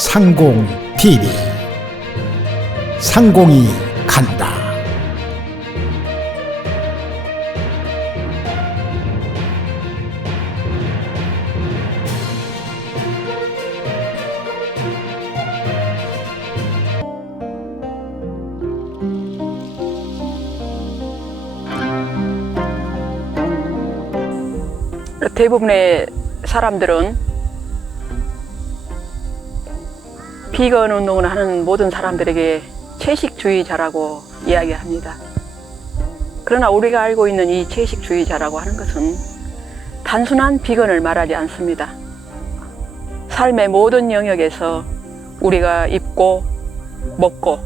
상공 TV 상공이 간다. 대부분의 사람들은 비건 운동을 하는 모든 사람들에게 채식주의자라고 이야기합니다. 그러나 우리가 알고 있는 이 채식주의자라고 하는 것은 단순한 비건을 말하지 않습니다. 삶의 모든 영역에서 우리가 입고 먹고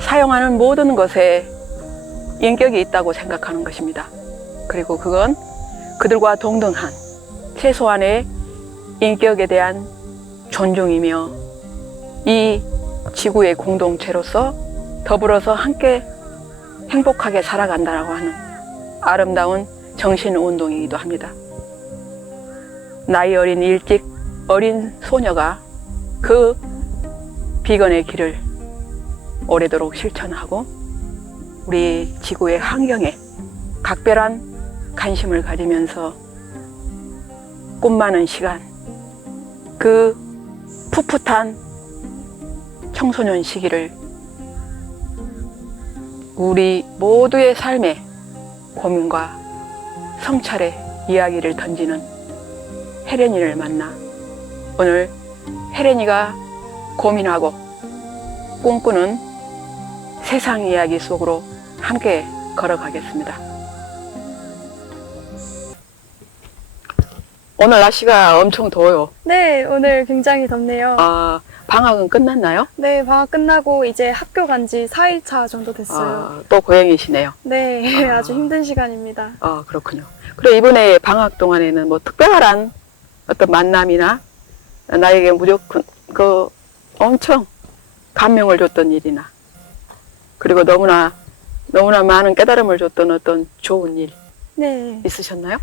사용하는 모든 것에 인격이 있다고 생각하는 것입니다. 그리고 그건 그들과 동등한 최소한의 인격에 대한 존중이며 이 지구의 공동체로서 더불어서 함께 행복하게 살아간다고 하는 아름다운 정신운동이기도 합니다. 나이 어린 일찍 어린 소녀가 그 비건의 길을 오래도록 실천하고 우리 지구의 환경에 각별한 관심을 가지면서 꿈 많은 시간, 그 풋풋한 청소년 시기를 우리 모두의 삶의 고민과 성찰의 이야기를 던지는 혜련이를 만나 오늘 혜련이가 고민하고 꿈꾸는 세상 이야기 속으로 함께 걸어가겠습니다. 오늘 날씨가 엄청 더워요. 네, 오늘 굉장히 덥네요. 방학은 끝났나요? 네, 방학 끝나고 이제 학교 간 지 4일차 정도 됐어요. 또 고향이시네요. 네, 아주 힘든 시간입니다. 그렇군요. 그래, 이번에 방학 동안에는 뭐 특별한 어떤 만남이나 나에게 무조건 엄청 감명을 줬던 일이나 그리고 너무나 많은 깨달음을 줬던 어떤 좋은 일 네. 있으셨나요?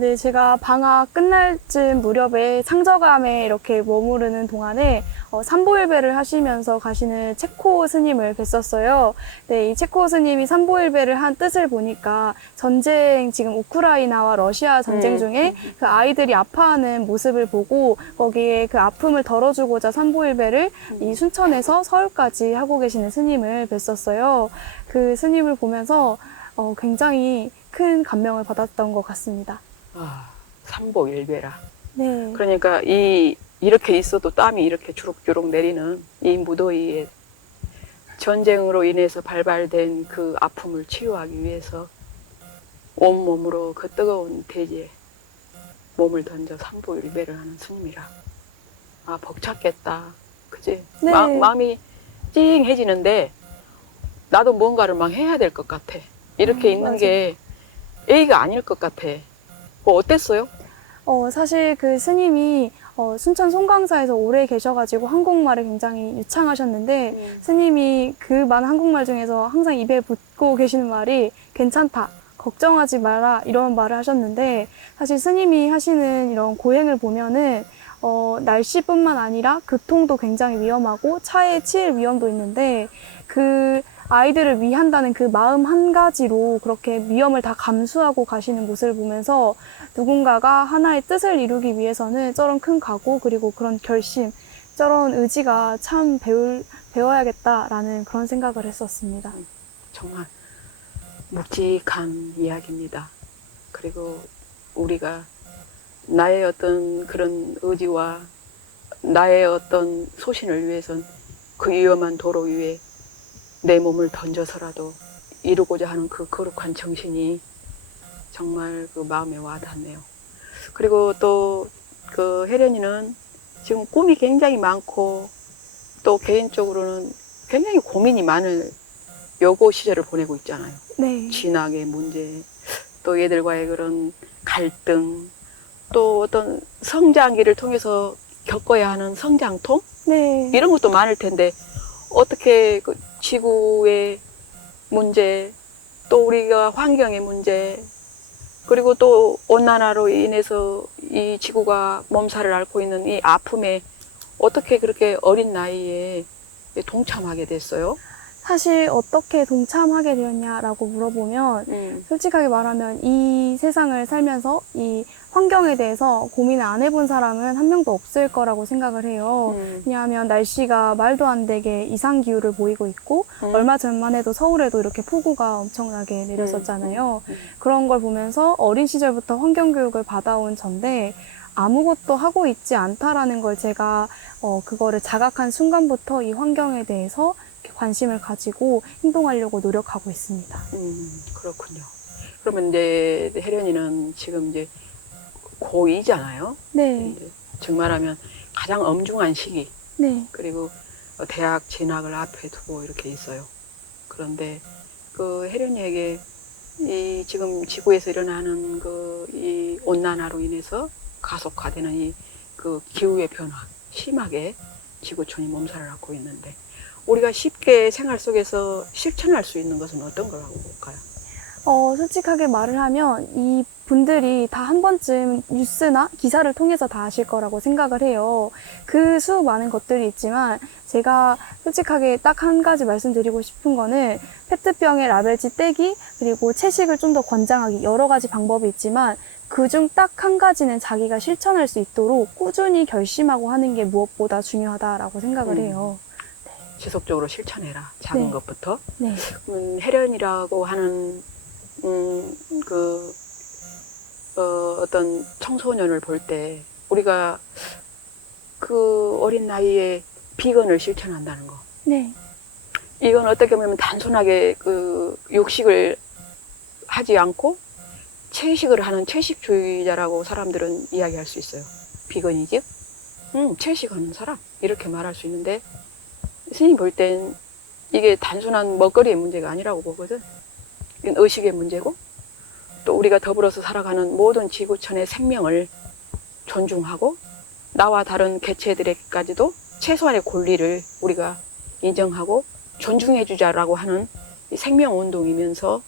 네, 제가 방학 끝날 쯤 무렵에 상저감에 이렇게 머무르는 동안에 삼보일배를 하시면서 가시는 체코 스님을 뵀었어요. 네, 이 체코 스님이 삼보일배를 한 뜻을 보니까 전쟁, 지금 우크라이나와 러시아 전쟁 중에 그 아이들이 아파하는 모습을 보고 거기에 그 아픔을 덜어주고자 삼보일배를 이 순천에서 서울까지 하고 계시는 스님을 뵀었어요. 그 스님을 보면서 굉장히 큰 감명을 받았던 것 같습니다. 삼보일배라. 네. 그러니까 이렇게 있어도 땀이 이렇게 주룩주룩 내리는 이 무더위에 전쟁으로 인해서 발발된 그 아픔을 치유하기 위해서 온몸으로 그 뜨거운 대지에 몸을 던져 삼보일배를 하는 스님이라. 벅찼겠다. 그지? 네. 마음이 찡해지는데 나도 뭔가를 막 해야 될 것 같아. 이렇게 있는 맞아. 게 A가 아닐 것 같아. 어땠어요? 사실 그 스님이 순천 송강사에서 오래 계셔가지고 한국말을 굉장히 유창하셨는데 스님이 그 많은 한국말 중에서 항상 입에 붙고 계시는 말이 괜찮다, 걱정하지 마라 이런 말을 하셨는데 사실 스님이 하시는 이런 고행을 보면은 날씨뿐만 아니라 교통도 굉장히 위험하고 차에 치일 위험도 있는데 그 아이들을 위한다는 그 마음 한 가지로 그렇게 위험을 다 감수하고 가시는 모습을 보면서 누군가가 하나의 뜻을 이루기 위해서는 저런 큰 각오 그리고 그런 결심, 저런 의지가 참 배워야겠다라는 그런 생각을 했었습니다. 정말 묵직한 이야기입니다. 그리고 우리가 나의 어떤 그런 의지와 나의 어떤 소신을 위해선 그 위험한 도로 위에 내 몸을 던져서라도 이루고자 하는 그 거룩한 정신이 정말 그 마음에 와닿네요. 그리고 또 그 혜련이는 지금 꿈이 굉장히 많고 또 개인적으로는 굉장히 고민이 많은 여고 시절을 보내고 있잖아요. 네. 진학의 문제, 또 얘들과의 그런 갈등, 또 어떤 성장기를 통해서 겪어야 하는 성장통? 네. 이런 것도 많을 텐데 어떻게 그 지구의 문제, 또 우리가 환경의 문제, 그리고 또 온난화로 인해서 이 지구가 몸살을 앓고 있는 이 아픔에 어떻게 그렇게 어린 나이에 동참하게 됐어요? 사실 어떻게 동참하게 되었냐라고 물어보면 솔직하게 말하면 이 세상을 살면서 이 환경에 대해서 고민을 안 해본 사람은 한 명도 없을 거라고 생각을 해요. 왜냐하면 날씨가 말도 안 되게 이상기후를 보이고 있고 얼마 전만 해도 서울에도 이렇게 폭우가 엄청나게 내렸었잖아요. 그런 걸 보면서 어린 시절부터 환경교육을 받아온 전데 아무것도 하고 있지 않다라는 걸 제가 그거를 자각한 순간부터 이 환경에 대해서 이렇게 관심을 가지고 행동하려고 노력하고 있습니다. 그렇군요. 그러면 이제 혜련이는 지금 이제 고2잖아요. 네, 즉 말하면 가장 엄중한 시기, 네, 그리고 대학 진학을 앞에 두고 이렇게 있어요. 그런데 그 혜련이에게 이 지금 지구에서 일어나는 그 이 온난화로 인해서 가속화되는 이 그 기후의 변화, 심하게 지구촌이 몸살을 앓고 있는데 우리가 쉽게 생활 속에서 실천할 수 있는 것은 어떤 거라고 볼까요? 솔직하게 말을 하면 이 분들이 다 한 번쯤 뉴스나 기사를 통해서 다 아실 거라고 생각을 해요. 그 수많은 것들이 있지만 제가 솔직하게 딱 한 가지 말씀드리고 싶은 거는 페트병에 라벨지 떼기 그리고 채식을 좀 더 권장하기 여러 가지 방법이 있지만 그중 딱 한 가지는 자기가 실천할 수 있도록 꾸준히 결심하고 하는 게 무엇보다 중요하다라고 생각을 해요. 지속적으로 실천해라. 작은 네. 것부터. 네. 혜련이라고 하는 어떤 청소년을 볼 때 우리가 그 어린 나이에 비건을 실천한다는 거. 네. 이건 어떻게 보면 단순하게 그 육식을 하지 않고 채식을 하는 채식주의자라고 사람들은 이야기할 수 있어요. 비건이지? 채식하는 사람 이렇게 말할 수 있는데 스님 볼 땐 이게 단순한 먹거리의 문제가 아니라고 보거든. 이건 의식의 문제고 또 우리가 더불어서 살아가는 모든 지구촌의 생명을 존중하고 나와 다른 개체들에게까지도 최소한의 권리를 우리가 인정하고 존중해 주자라고 하는 이 생명운동이면서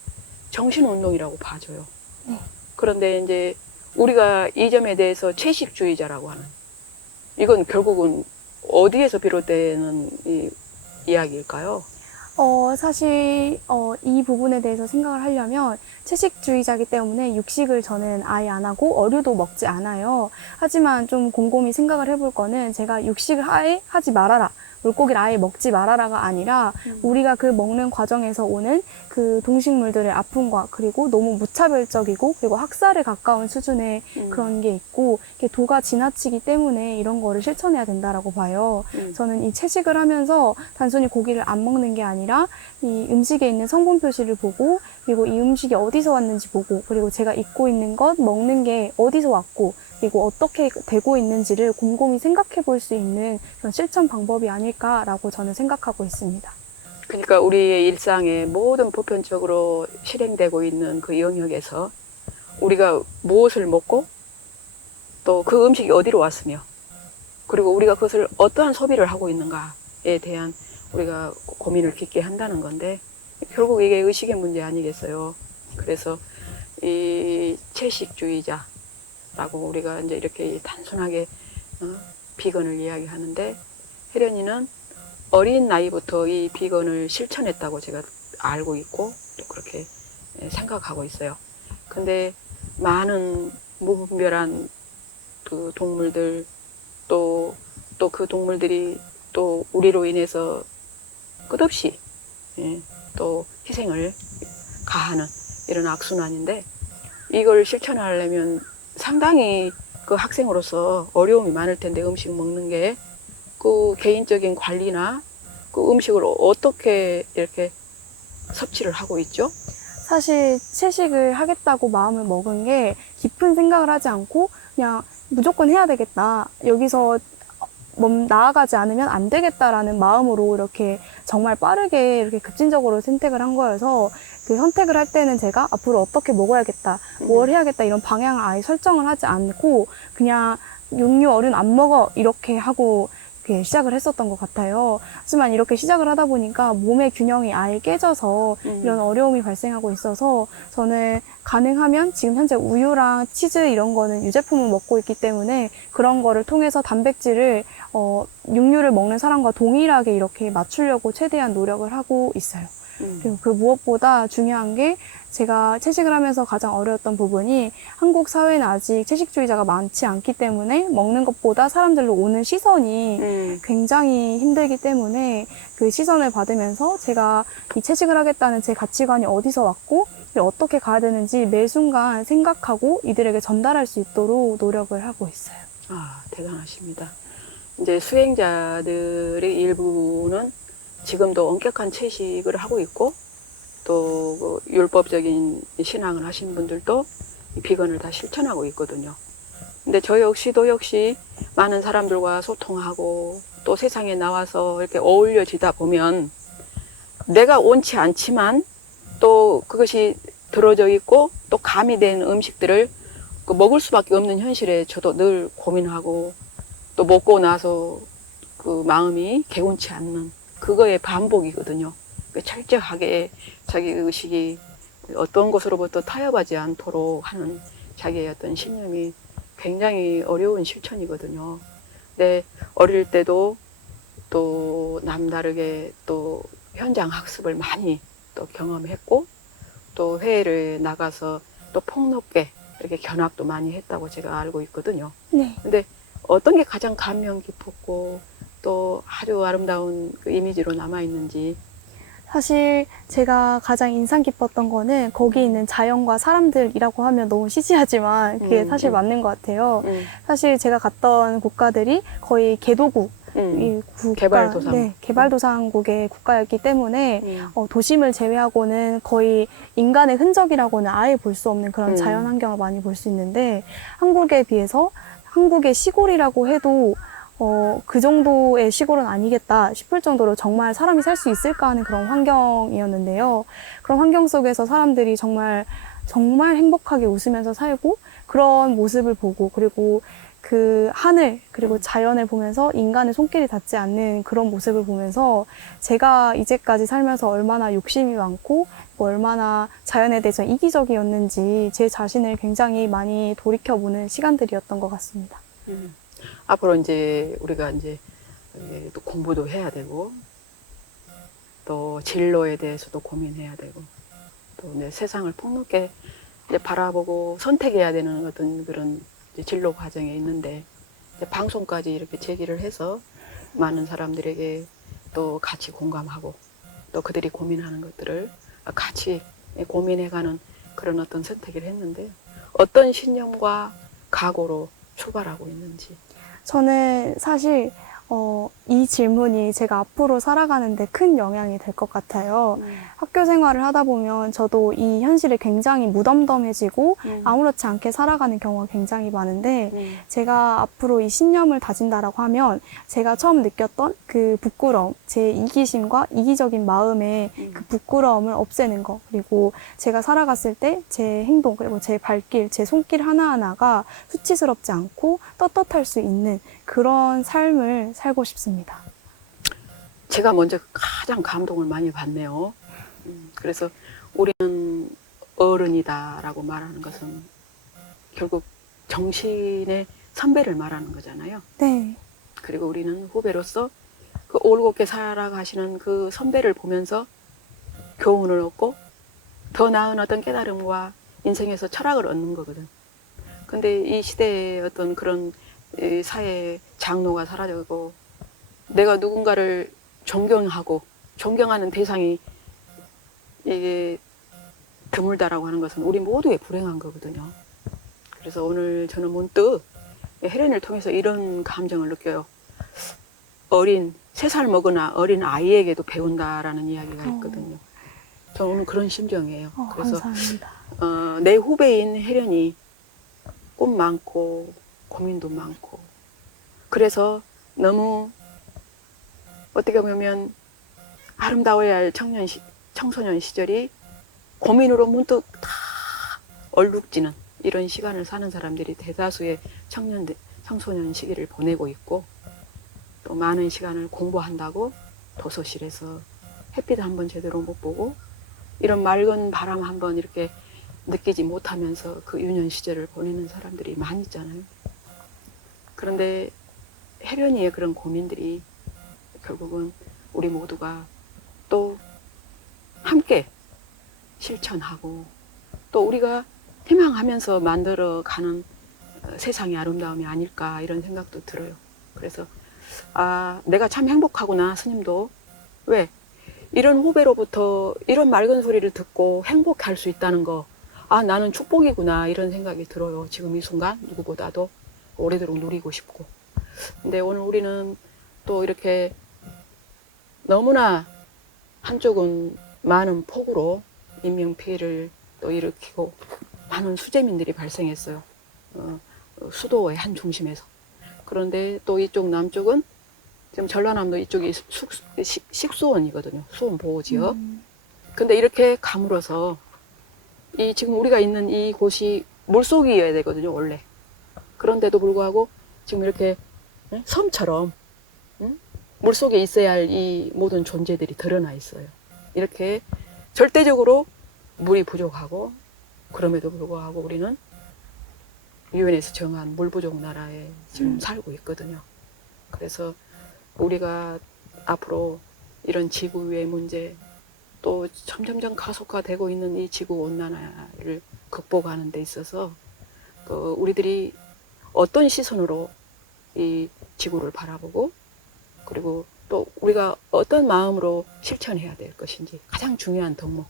정신운동이라고 봐줘요. 그런데 이제 우리가 이 점에 대해서 채식주의자라고 하는 이건 결국은 어디에서 비롯되는 이야기일까요? 사실 이 부분에 대해서 생각을 하려면 채식주의자이기 때문에 육식을 저는 아예 안 하고 어류도 먹지 않아요. 하지만 좀 곰곰이 생각을 해볼 거는 제가 육식을 아예 하지 말아라. 물고기를 아예 먹지 말아라가 아니라 우리가 그 먹는 과정에서 오는 그 동식물들의 아픔과 그리고 너무 무차별적이고 그리고 학살에 가까운 수준의 그런 게 있고 이게 도가 지나치기 때문에 이런 거를 실천해야 된다라고 봐요. 저는 이 채식을 하면서 단순히 고기를 안 먹는 게 아니라 이 음식에 있는 성분 표시를 보고 그리고 이 음식이 어디서 왔는지 보고 그리고 제가 입고 있는 것, 먹는 게 어디서 왔고 그리고 어떻게 되고 있는지를 곰곰이 생각해 볼 수 있는 그런 실천 방법이 아닐까라고 저는 생각하고 있습니다. 그러니까 우리의 일상에 모든 보편적으로 실행되고 있는 그 영역에서 우리가 무엇을 먹고 또 그 음식이 어디로 왔으며 그리고 우리가 그것을 어떠한 소비를 하고 있는가에 대한 우리가 고민을 깊게 한다는 건데 결국 이게 의식의 문제 아니겠어요. 그래서 이 채식주의자라고 우리가 이제 이렇게 단순하게 비건을 이야기하는데 혜련이는 어린 나이부터 이 비건을 실천했다고 제가 알고 있고 또 그렇게 생각하고 있어요. 근데 많은 무분별한 그 동물들 또 그 동물들이 또 우리로 인해서 끝없이 또 희생을 가하는 이런 악순환인데 이걸 실천하려면 상당히 그 학생으로서 어려움이 많을 텐데 음식 먹는 게 그 개인적인 관리나 그 음식을 어떻게 이렇게 섭취를 하고 있죠? 사실 채식을 하겠다고 마음을 먹은 게 깊은 생각을 하지 않고 그냥 무조건 해야 되겠다. 여기서 나아가지 않으면 안 되겠다라는 마음으로 이렇게 정말 빠르게 이렇게 급진적으로 선택을 한 거여서 그 선택을 할 때는 제가 앞으로 어떻게 먹어야겠다, 뭘 해야겠다 이런 방향을 아예 설정을 하지 않고 그냥 육류, 어류는 안 먹어 이렇게 하고 이렇게 시작을 했었던 것 같아요. 하지만 이렇게 시작을 하다 보니까 몸의 균형이 아예 깨져서 이런 어려움이 발생하고 있어서 저는 가능하면 지금 현재 우유랑 치즈 이런 거는 유제품을 먹고 있기 때문에 그런 거를 통해서 단백질을 육류를 먹는 사람과 동일하게 이렇게 맞추려고 최대한 노력을 하고 있어요. 그리고 그 무엇보다 중요한 게 제가 채식을 하면서 가장 어려웠던 부분이 한국 사회는 아직 채식주의자가 많지 않기 때문에 먹는 것보다 사람들로 오는 시선이 굉장히 힘들기 때문에 그 시선을 받으면서 제가 이 채식을 하겠다는 제 가치관이 어디서 왔고 어떻게 가야 되는지 매 순간 생각하고 이들에게 전달할 수 있도록 노력을 하고 있어요. 아, 대단하십니다. 이제 수행자들의 일부는 지금도 엄격한 채식을 하고 있고 또 율법적인 신앙을 하신 분들도 비건을 다 실천하고 있거든요. 근데 저 역시도 많은 사람들과 소통하고 또 세상에 나와서 이렇게 어울려지다 보면 내가 원치 않지만 또 그것이 들어져 있고 또 가미된 음식들을 먹을 수밖에 없는 현실에 저도 늘 고민하고 또 먹고 나서 그 마음이 개운치 않는 그거의 반복이거든요. 철저하게 자기 의식이 어떤 것으로부터 타협하지 않도록 하는 자기의 어떤 신념이 굉장히 어려운 실천이거든요. 근데 어릴 때도 또 남다르게 또 현장 학습을 많이 또 경험했고 또 회의를 나가서 또 폭넓게 이렇게 견학도 많이 했다고 제가 알고 있거든요. 네. 근데 어떤 게 가장 감명 깊었고 또 아주 아름다운 그 이미지로 남아있는지. 사실 제가 가장 인상 깊었던 거는 거기 있는 자연과 사람들이라고 하면 너무 시시하지만 그게 사실 맞는 것 같아요. 사실 제가 갔던 국가들이 거의 개도국, 이 국가, 개발도상. 네, 개발도상국의 국가였기 때문에 도심을 제외하고는 거의 인간의 흔적이라고는 아예 볼 수 없는 그런 자연 환경을 많이 볼 수 있는데 한국에 비해서 한국의 시골이라고 해도 그 정도의 시골은 아니겠다 싶을 정도로 정말 사람이 살 수 있을까 하는 그런 환경이었는데요. 그런 환경 속에서 사람들이 정말 행복하게 웃으면서 살고 그런 모습을 보고 그리고 그 하늘 그리고 자연을 보면서 인간의 손길이 닿지 않는 그런 모습을 보면서 제가 이제까지 살면서 얼마나 욕심이 많고 얼마나 자연에 대해서 이기적이었는지 제 자신을 굉장히 많이 돌이켜보는 시간들이었던 것 같습니다. 앞으로 이제 우리가 이제 또 공부도 해야 되고 또 진로에 대해서도 고민해야 되고 또 이제 세상을 폭넓게 이제 바라보고 선택해야 되는 어떤 그런 이제 진로 과정에 있는데 이제 방송까지 이렇게 제기를 해서 많은 사람들에게 또 같이 공감하고 또 그들이 고민하는 것들을 같이 고민해가는 그런 어떤 선택을 했는데 어떤 신념과 각오로 출발하고 있는지. 저는 사실 이 질문이 제가 앞으로 살아가는데 큰 영향이 될 것 같아요. 학교 생활을 하다 보면 저도 이 현실에 굉장히 무덤덤해지고 아무렇지 않게 살아가는 경우가 굉장히 많은데 제가 앞으로 이 신념을 다진다라고 하면 제가 처음 느꼈던 그 부끄러움, 제 이기심과 이기적인 마음의 그 부끄러움을 없애는 거 그리고 제가 살아갔을 때 제 행동 그리고 제 발길, 제 손길 하나하나가 수치스럽지 않고 떳떳할 수 있는 그런 삶을 살고 싶습니다. 제가 먼저 가장 감동을 많이 받네요. 그래서 우리는 어른이다라고 말하는 것은 결국 정신의 선배를 말하는 거잖아요. 네. 그리고 우리는 후배로서 그 올곧게 살아가시는 그 선배를 보면서 교훈을 얻고 더 나은 어떤 깨달음과 인생에서 철학을 얻는 거거든. 근데 이 시대의 어떤 그런 이 사회의 장로가 사라지고 내가 누군가를 존경하고 존경하는 대상이 이게 드물다라고 하는 것은 우리 모두의 불행한 거거든요. 그래서 오늘 저는 문득 혜련을 통해서 이런 감정을 느껴요. 3살 먹은 어린 아이에게도 배운다라는 이야기가 있거든요. 저는 오늘 그런 심정이에요. 그래서 감사합니다. 내 후배인 혜련이 꿈 많고 고민도 많고 그래서 너무 어떻게 보면 아름다워야 할 청소년 시절이 고민으로 문득 다 얼룩지는 이런 시간을 사는 사람들이 대다수의 청소년 시기를 보내고 있고 또 많은 시간을 공부한다고 도서실에서 햇빛 한번 제대로 못 보고 이런 맑은 바람 한번 이렇게 느끼지 못하면서 그 유년 시절을 보내는 사람들이 많이 있잖아요. 그런데 혜련이의 그런 고민들이 결국은 우리 모두가 또 함께 실천하고 또 우리가 희망하면서 만들어가는 세상의 아름다움이 아닐까 이런 생각도 들어요. 그래서 내가 참 행복하구나. 스님도 왜 이런 후배로부터 이런 맑은 소리를 듣고 행복할 수 있다는 거 나는 축복이구나 이런 생각이 들어요. 지금 이 순간 누구보다도 오래도록 누리고 싶고. 근데 오늘 우리는 또 이렇게 너무나 한쪽은 많은 폭우로 인명피해를 또 일으키고 많은 수재민들이 발생했어요. 수도의 한 중심에서. 그런데 또 이쪽 남쪽은 지금 전라남도 이쪽이 식수원이거든요. 수원보호지역. 근데 이렇게 가물어서 지금 우리가 있는 이곳이 물속이어야 되거든요, 원래. 그런데도 불구하고 지금 이렇게 섬처럼 물속에 있어야 할 이 모든 존재들이 드러나 있어요. 이렇게 절대적으로 물이 부족하고 그럼에도 불구하고 우리는 유엔에서 정한 물 부족 나라에 지금 살고 있거든요. 그래서 우리가 앞으로 이런 지구 위의 문제 또 점점점 가속화되고 있는 이 지구 온난화를 극복하는 데 있어서 우리들이 어떤 시선으로 이 지구를 바라보고 그리고 또 우리가 어떤 마음으로 실천해야 될 것인지 가장 중요한 덕목.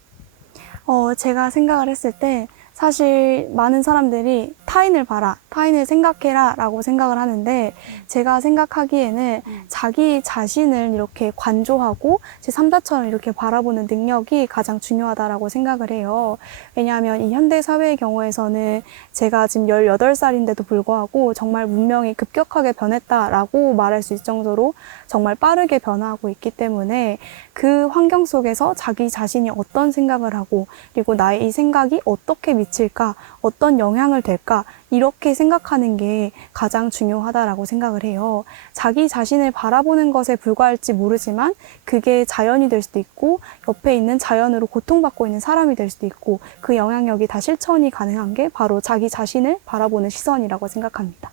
제가 생각을 했을 때 사실 많은 사람들이 타인을 봐라, 타인을 생각해라 라고 생각을 하는데 제가 생각하기에는 자기 자신을 이렇게 관조하고 제3자처럼 이렇게 바라보는 능력이 가장 중요하다라고 생각을 해요. 왜냐하면 이 현대 사회의 경우에서는 제가 지금 18살인데도 불구하고 정말 문명이 급격하게 변했다라고 말할 수 있을 정도로 정말 빠르게 변화하고 있기 때문에 그 환경 속에서 자기 자신이 어떤 생각을 하고 그리고 나의 이 생각이 어떻게 미칠까, 어떤 영향을 될까 이렇게 생각하는 게 가장 중요하다라고 생각을 해요. 자기 자신을 바라보는 것에 불과할지 모르지만 그게 자연이 될 수도 있고 옆에 있는 자연으로 고통받고 있는 사람이 될 수도 있고 그 영향력이 다 실천이 가능한 게 바로 자기 자신을 바라보는 시선이라고 생각합니다.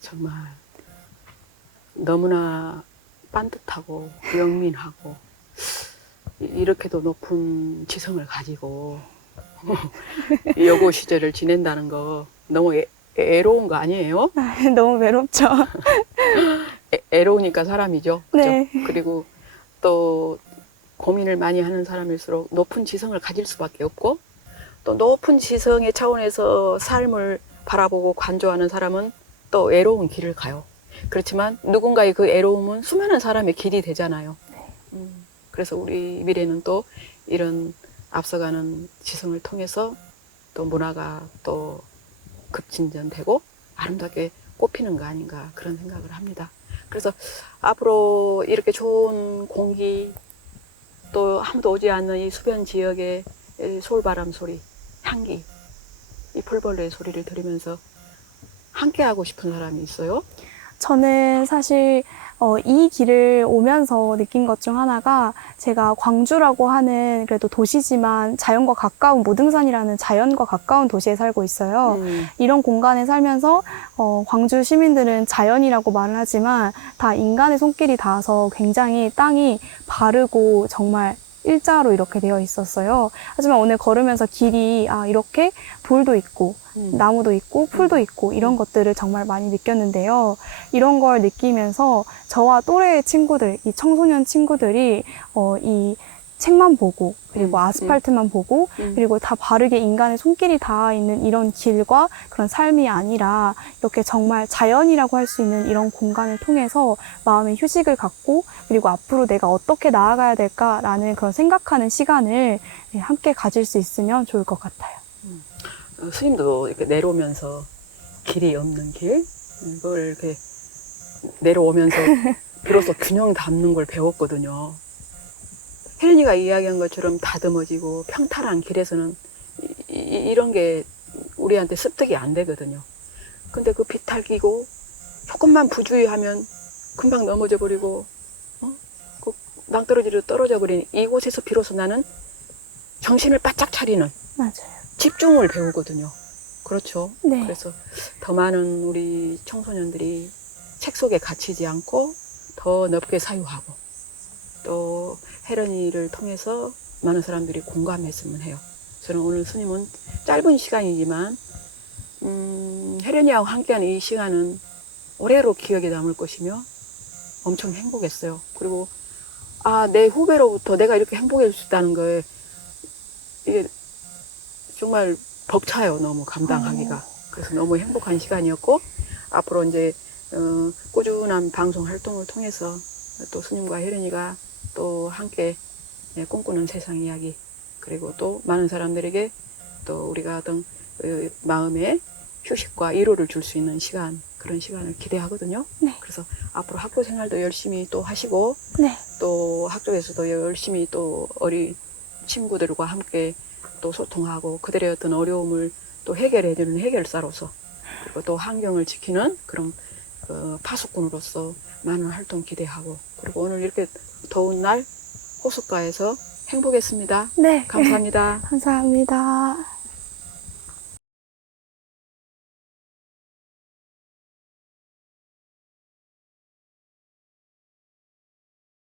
정말 너무나 반듯하고 영민하고 이렇게도 높은 지성을 가지고 여고 시절을 지낸다는 거 너무 애로운 거 아니에요? 너무 외롭죠. 애로우니까 사람이죠. 그죠? 네. 그리고 또 고민을 많이 하는 사람일수록 높은 지성을 가질 수밖에 없고 또 높은 지성의 차원에서 삶을 바라보고 관조하는 사람은 또 애로운 길을 가요. 그렇지만 누군가의 그 애로움은 수많은 사람의 길이 되잖아요. 그래서 우리 미래는 또 이런 앞서가는 지성을 통해서 또 문화가 또 급진전되고 아름답게 꽃피는 거 아닌가 그런 생각을 합니다. 그래서 앞으로 이렇게 좋은 공기 또 아무도 오지 않는 이 수변 지역의 솔바람 소리, 향기, 이 풀벌레의 소리를 들으면서 함께 하고 싶은 사람이 있어요? 저는 사실 이 길을 오면서 느낀 것 중 하나가 제가 광주라고 하는 그래도 도시지만 자연과 가까운 모등산이라는 자연과 가까운 도시에 살고 있어요. 이런 공간에 살면서 광주 시민들은 자연이라고 말을 하지만 다 인간의 손길이 닿아서 굉장히 땅이 바르고 정말 일자로 이렇게 되어 있었어요. 하지만 오늘 걸으면서 길이 이렇게 돌도 있고 나무도 있고 풀도 있고 이런 것들을 정말 많이 느꼈는데요. 이런 걸 느끼면서 저와 또래의 친구들, 이 청소년 친구들이 이 책만 보고 그리고 아스팔트만 보고 그리고 다 바르게 인간의 손길이 닿아 있는 이런 길과 그런 삶이 아니라 이렇게 정말 자연이라고 할 수 있는 이런 공간을 통해서 마음의 휴식을 갖고 그리고 앞으로 내가 어떻게 나아가야 될까라는 그런 생각하는 시간을 함께 가질 수 있으면 좋을 것 같아요. 스님도 이렇게 내려오면서 길이 없는 길, 그걸 이렇게 내려오면서 비로소 균형 잡는 걸 배웠거든요. 혜린이가 이야기한 것처럼 다듬어지고 평탄한 길에서는 이런 게 우리한테 습득이 안 되거든요. 근데 그 비탈 끼고 조금만 부주의하면 금방 넘어져 버리고 꼭 낭떠러지로 떨어져 버린 이곳에서 비로소 나는 정신을 바짝 차리는 맞아요. 집중을 배우거든요. 그렇죠. 네. 그래서 더 많은 우리 청소년들이 책 속에 갇히지 않고 더 넓게 사유하고 또 혜련이를 통해서 많은 사람들이 공감했으면 해요. 저는 오늘 스님은 짧은 시간이지만 혜련이하고 함께하는 이 시간은 오래로 기억에 남을 것이며 엄청 행복했어요. 그리고 내 후배로부터 내가 이렇게 행복해질 수 있다는 거에 이게 정말 벅차요. 너무 감당하기가. 그래서 너무 행복한 시간이었고 앞으로 이제 꾸준한 방송 활동을 통해서 또 스님과 혜련이가 또 함께 꿈꾸는 세상 이야기 그리고 또 많은 사람들에게 또 우리가 어떤 마음의 휴식과 위로를 줄 수 있는 시간 그런 시간을 기대하거든요. 네. 그래서 앞으로 학교 생활도 열심히 또 하시고 네. 또 학교에서도 열심히 또 어린 친구들과 함께 또 소통하고 그들의 어떤 어려움을 또 해결해주는 해결사로서 그리고 또 환경을 지키는 그런 파수꾼으로서 많은 활동 기대하고 그리고 오늘 이렇게 더운 날 호숫가에서 행복했습니다. 네. 감사합니다. 감사합니다.